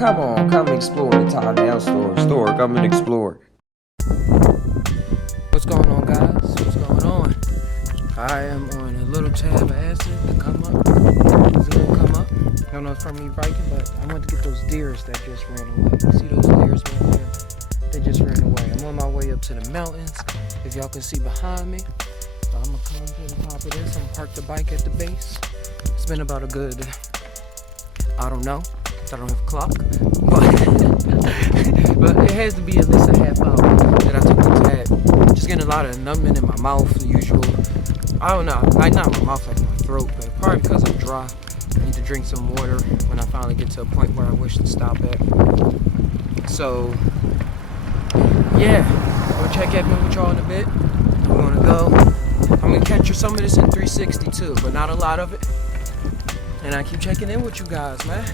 come on, come explore the Todd Nail store, come and explore. What's going on, guys? What's going on? I am on a little tab of acid to come up. It's gonna come up. I don't know if it's from me biking, but I went to get those deers that just ran away. You see those deers back there? They just ran away. I'm on my way up to the mountains. If y'all can see behind me, so I'm gonna come to the top of this. I'm gonna park the bike at the base. It's been about a good, I don't know, I don't have a clock, but it has to be at least a half hour that I took the tab. Just getting a lot of numbing in my mouth, the usual. I don't know, like not my mouth, like my throat, but probably because I'm dry. I need to drink some water when I finally get to a point where I wish to stop at. So, yeah, we'll check in with y'all in a bit. We're gonna go. I'm gonna capture some of this in 360 too, but not a lot of it. And I keep checking in with you guys, man.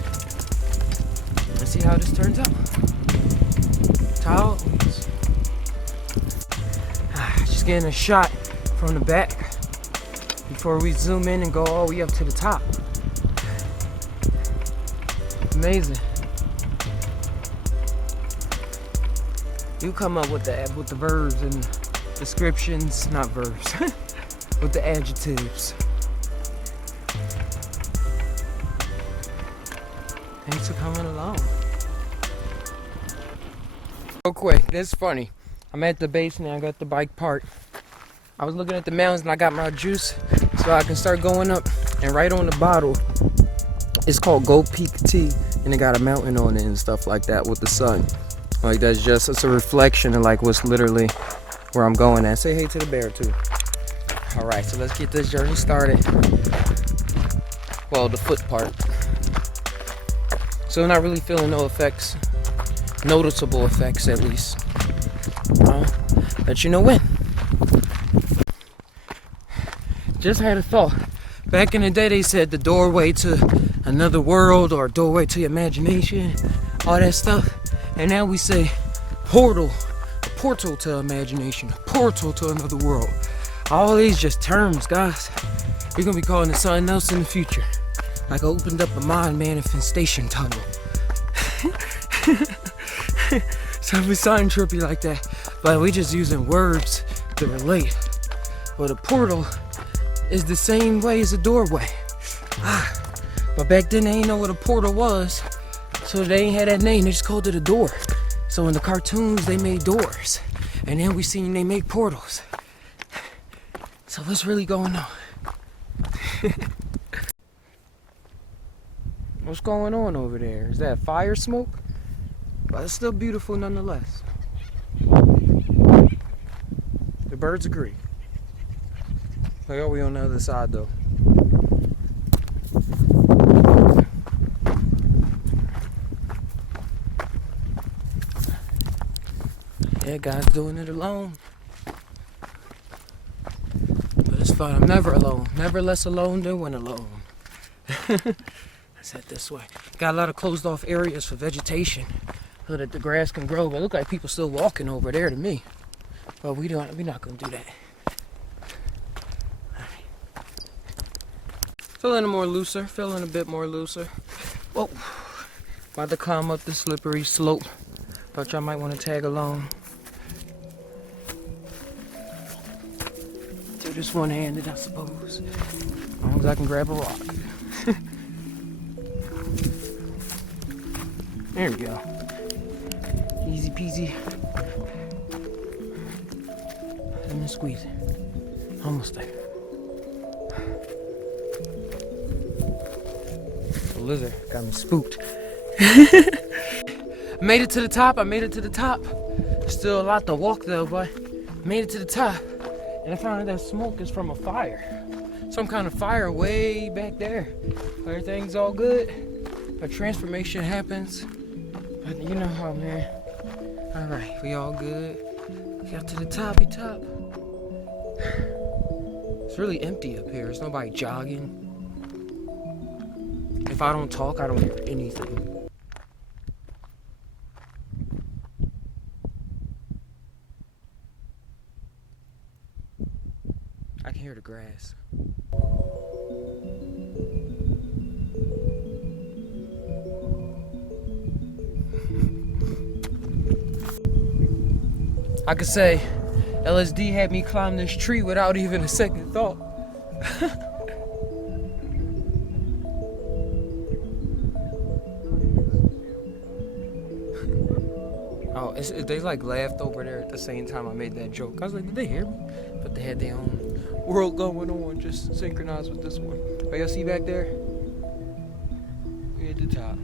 Let's see how this turns out. Towels. Just getting a shot from the back before we zoom in and go all the way up to the top. Amazing. You come up with the verbs and descriptions, not verbs, with the adjectives. Thanks for coming along. Real quick, this is funny. I'm at the base now, I got the bike parked. I was looking at the mountains and I got my juice so I can start going up. And right on the bottle, it's called Gold Peak Tea. And it got a mountain on it and stuff like that with the sun. Like that's just, it's a reflection of like what's literally where I'm going at. Say hey to the bear too. All right, so let's get this journey started. Well, the foot part. So not really feeling no effects, noticeable effects at least. Let you know when. Just had a thought. Back in the day they said the doorway to another world or doorway to your imagination, all that stuff. And now we say portal, a portal to imagination, a portal to another world. All these just terms, guys. We're gonna be calling it something else in the future. Like I opened up a mind manifestation tunnel. Something trippy like that. But we just using words to relate. But a portal is the same way as a doorway. But back then they ain't know what a portal was. So they ain't had that name, they just called it a door. So in the cartoons they made doors. And then we seen they make portals. So what's really going on? What's going on over there? Is that fire smoke? But it's still beautiful nonetheless. The birds agree. Like, are we on the other side though? Yeah, guys, doing it alone. But it's fun. I'm never alone. Never less alone than when alone. Said this way. Got a lot of closed off areas for vegetation so that the grass can grow. But it look like people still walking over there to me. But we're not gonna do that. Feeling a bit more looser. Whoa. About to climb up the slippery slope. Thought y'all might want to tag along. Do this one-handed, I suppose. As long as I can grab a rock. There we go. Easy peasy. Let me squeeze it. Almost there. The lizard got me spooked. Made it to the top. Still a lot to walk though, but made it to the top. And I found out that smoke is from a fire. Some kind of fire way back there. Everything's all good. A transformation happens. But you know how, man. Alright, we all good. We got to the toppy top. It's really empty up here. There's nobody jogging. If I don't talk, I don't hear anything. I can hear the grass. I could say LSD had me climb this tree without even a second thought. Oh, they like laughed over there at the same time I made that joke. I was like, did they hear me? But they had their own world going on, just synchronized with this one. Oh, y'all see back there? We're at the top.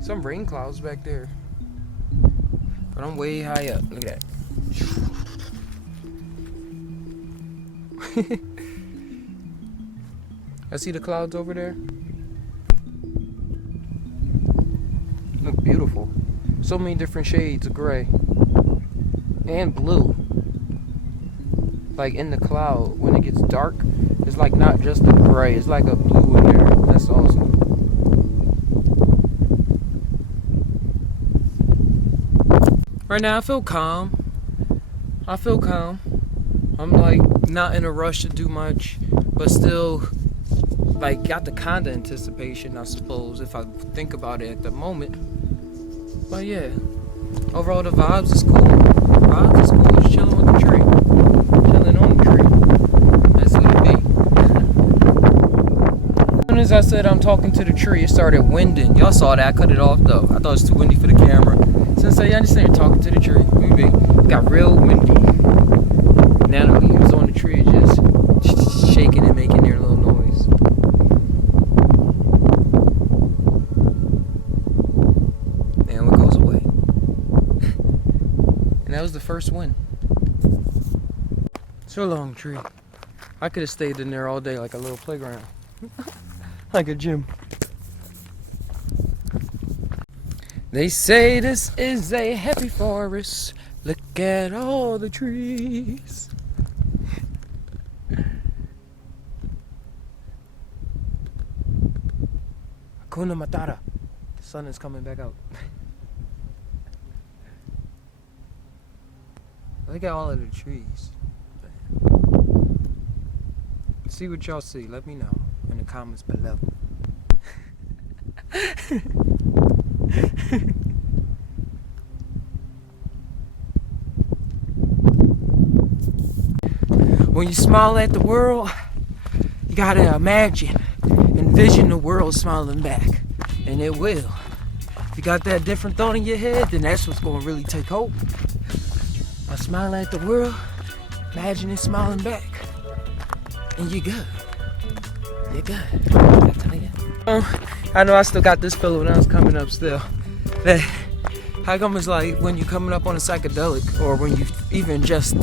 Some rain clouds back there. But I'm way high up. Look at that. I see the clouds over there. Look beautiful. So many different shades of gray and blue. Like in the cloud, when it gets dark, it's like not just a gray, it's like a blue in there. That's awesome. Right now I feel calm. I'm like not in a rush to do much, but still like got the kind of anticipation, I suppose, if I think about it at the moment. But yeah, overall the vibes is cool. Just chilling with the tree. Chilling on the tree. That's what it be. As soon as I said I'm talking to the tree, it started winding. Y'all saw that, I cut it off though. I thought it was too windy for the camera. Since I understand talking to the tree, we got real windy. Now the leaves on the tree are just shaking and making their little noise. And what goes away. And that was the first one. So long, tree. I could have stayed in there all day like a little playground. Like a gym. They say this is a happy forest. Look at all the trees. Hakuna Matata. The sun is coming back out. Look at all of the trees. See what y'all see. Let me know in the comments below. When you smile at the world, you gotta envision the world smiling back, and it will. If you got that different thought in your head, then that's what's gonna really take hold. I smile at the world, imagine it smiling back, and you're good. You're good. I tell you. I know I still got this pillow when I was coming up still. That, how come it's like when you're coming up on a psychedelic, or when you even just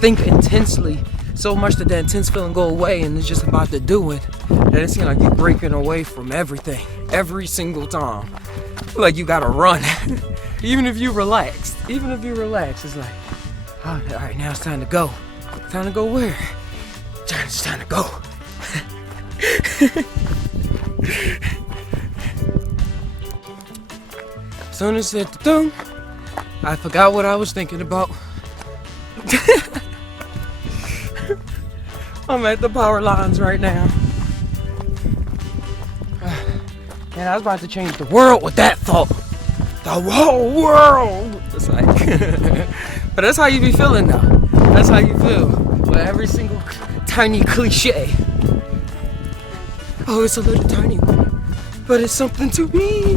think intensely, so much that the intense feeling go away and it's just about to do it, that it seems like you're breaking away from everything, every single time. Like you gotta run. Even if you relaxed, it's like, oh, all right, now it's time to go. Time to go where? It's time to go. As soon as it hit the I forgot what I was thinking about. I'm at the power lines right now. Man, I was about to change the world with that thought. The whole world. It's like, but that's how you be feeling now. That's how you feel with every single tiny cliche. Oh, it's a little tiny one, but it's something to me.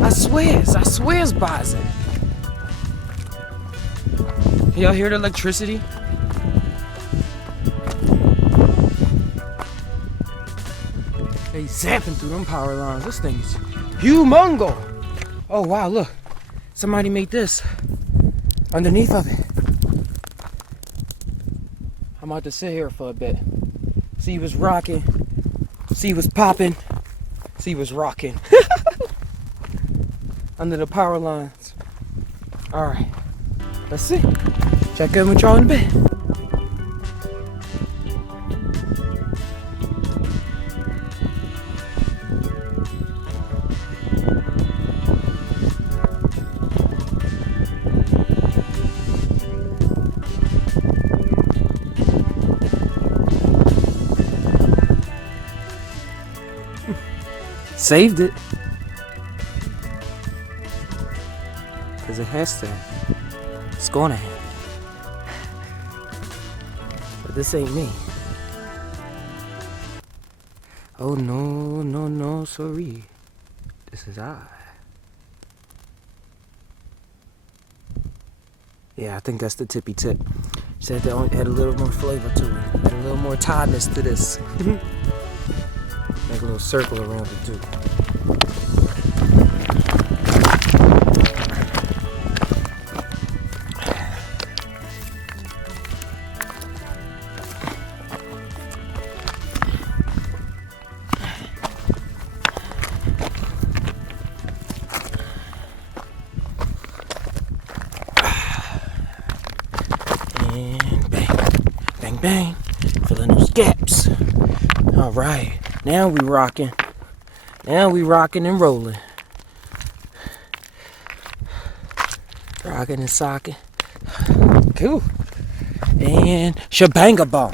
I swears by it. Y'all hear the electricity? They zapping through them power lines. This thing's humongo. Oh wow, look. Somebody made this underneath of it. I'm about to sit here for a bit. See what's rocking. See what's popping. See what's rocking. Under the power lines. Alright. Let's see. Check in with y'all in a bit. Saved it. because it has to. It's gonna happen. But this ain't me. Oh no, no, no, sorry. This is I. Yeah, I think that's the tippy tip. Said that add a little more flavor to it. Add a little more tiredness to this. Make a little circle around it too. And bang, bang, bang, filling those gaps. All right, now we rocking. Now we rocking and rolling. Rocking and socking. Cool. And shabanga ball.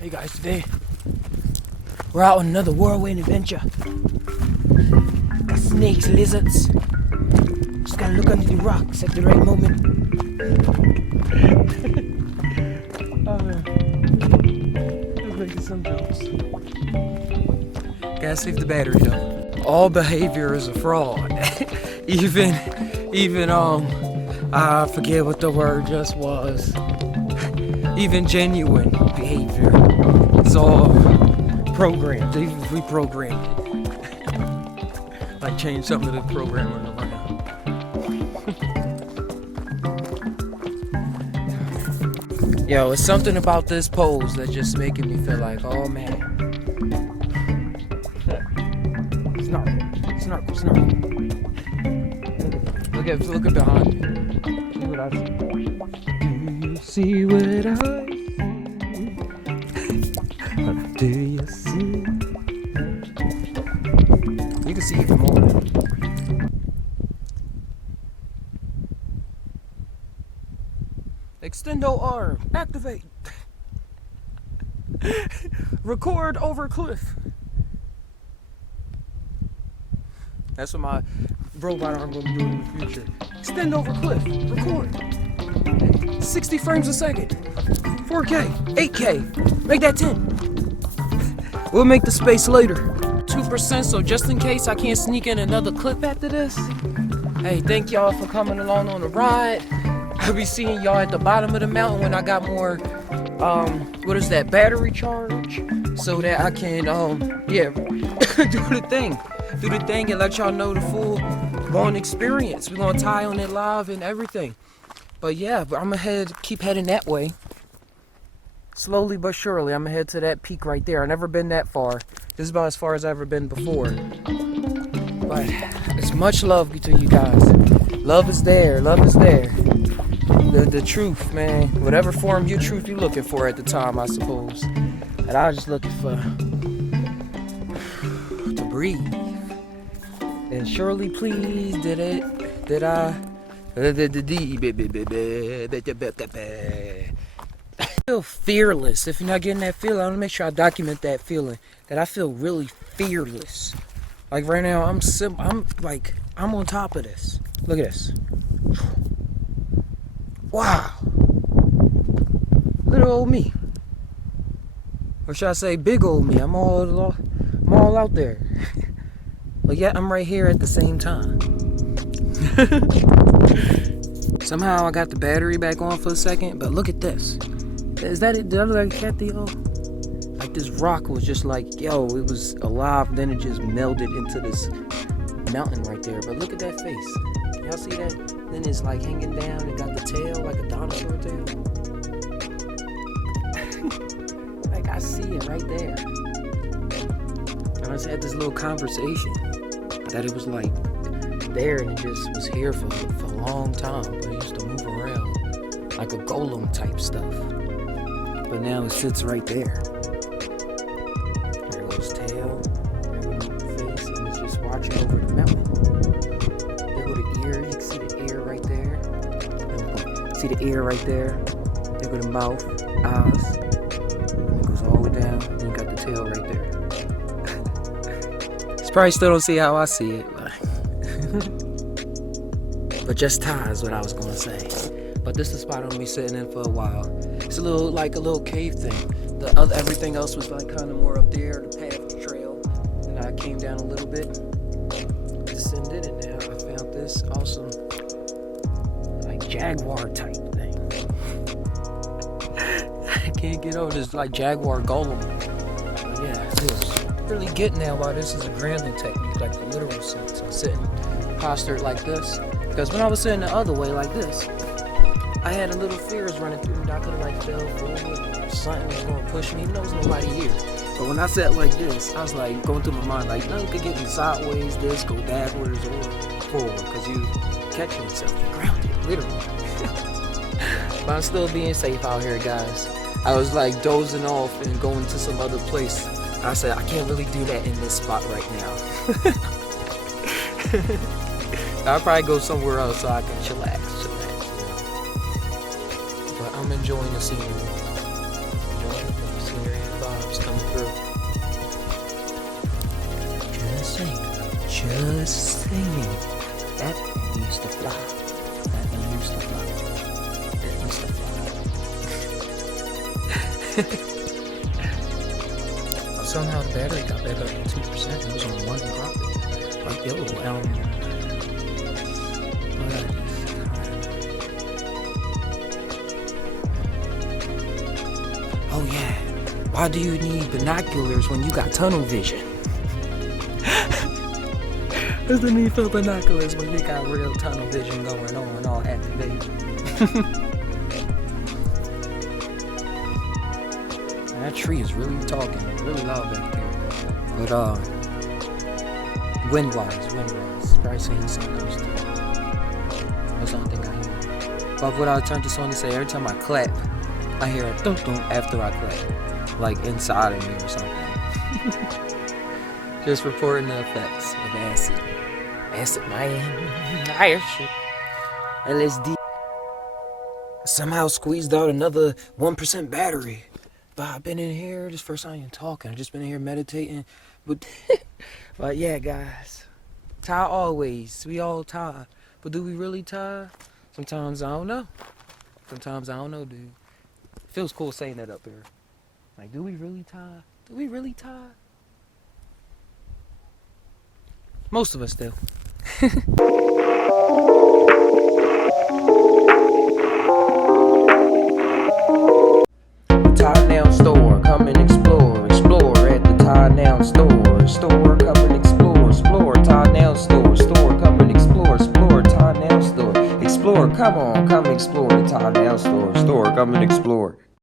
Hey guys, today we're out on another whirlwind adventure. Got snakes, lizards. Just gotta look under the rocks at the right moment. Oh man, I'm making some jokes. Gotta save the battery though. All behavior is a fraud. even I forget what the word just was. Even genuine behavior is all programmed. They reprogrammed it. Like change something to the programming around. Yo, it's something about this pose that's just making me feel like, oh man. Snark, snark, snark. Look at behind me. See what I see. See what I see? Do you see? You can see even more. Extendo arm, activate. Record over cliff. That's what my robot arm gonna do in the future. Extend over cliff, record. 60 frames a second, 4K, 8K, make that 10. We'll make the space later. 2%, so just in case I can't sneak in another clip after this. Hey, thank y'all for coming along on the ride. I'll be seeing y'all at the bottom of the mountain when I got more, battery charge, so that I can, do the thing and let y'all know the full Vaughn experience. We're gonna tie on it live and everything. But yeah, I'm gonna keep heading that way. Slowly but surely, I'm gonna head to that peak right there. I've never been that far. This is about as far as I've ever been before. But it's much love to you guys. Love is there. Love is there. The truth, man. Whatever form of truth you're looking for at the time, I suppose. And I was just looking for to breathe. And surely, please, did I? I feel fearless. If you're not getting that feeling, I want to make sure I document that feeling. That I feel really fearless. Like right now, I'm on top of this. Look at this. Wow. Little old me. Or should I say big old me? I'm all out there. But yet I'm right here at the same time. Somehow I got the battery back on for a second, but look at this. Is that it? Did I look like a cat, yo? Like this rock was just like, yo, it was alive, then it just melded into this mountain right there. But look at that face. Y'all see that? Then it's like hanging down and got the tail like a dinosaur tail. Like I see it right there. And I just had this little conversation that it was like there and it just was here for a long time. But it used to move around like a golem type stuff. But now it sits right there. There goes tail, there goes face, and it's just watching over the mountain. There go the ear, you can see the ear right there. See the ear right there. There go the mouth, eyes. And it goes all the way down, and you got the tail right there. You probably still don't see how I see it, but just Ty is what I was gonna say. But this is the spot I'm gonna be sitting in for a while. It's a little cave thing. Everything else was like kind of more up there, the path, the trail. And I came down a little bit, descended, and now I found this awesome like jaguar type thing. I can't get over this like jaguar golem. But yeah, it's really getting now why this is a grounding technique, like the literal sense. I'm sitting postured like this. Because when I was sitting the other way like this, I had a little fears running through me that I could have like fell forward or something was going to push me, even though there was nobody here. But when I sat like this, I was like going through my mind like, nothing could get me sideways, this, go backwards or forward, because you catching yourself, you're grounded, literally. But I'm still being safe out here, guys. I was like dozing off and going to some other place. I said, I can't really do that in this spot right now. I'll probably go somewhere else so I can chillax. But I'm enjoying the scenery. Enjoying the scenery and vibes coming through. Just saying. That used to fly. That used to fly. That used to fly. Somehow the battery got back up to 2%. It was on 1 and dropped it. Like, yo, oh yeah, why do you need binoculars when you got tunnel vision? What's the need for binoculars when you got real tunnel vision going on, all activated? That tree is really talking, really loud back there. But wind-wise, probably saying something else too. That's the only thing I hear. But what I turned this on to say, every time I clap, I hear a dum-dum after I clap. Like inside of me or something. Just reporting the effects of acid. Acid, man. Higher shit. LSD. Somehow squeezed out another 1% battery. But I've been in here, this first time I'm talking. I've just been in here meditating. But yeah, guys. Tie always. We all tie. But do we really tie? Sometimes I don't know. Sometimes I don't know, dude. It feels cool saying that up here. Like, do we really tie? Do we really tie? Most of us do. Tie Now Store, come and explore at the Tie Now Store. Come and explore, Tie Now Store, come and explore, Tie Now Store. Explore, come on, come explore the Tie Now Store, come and explore.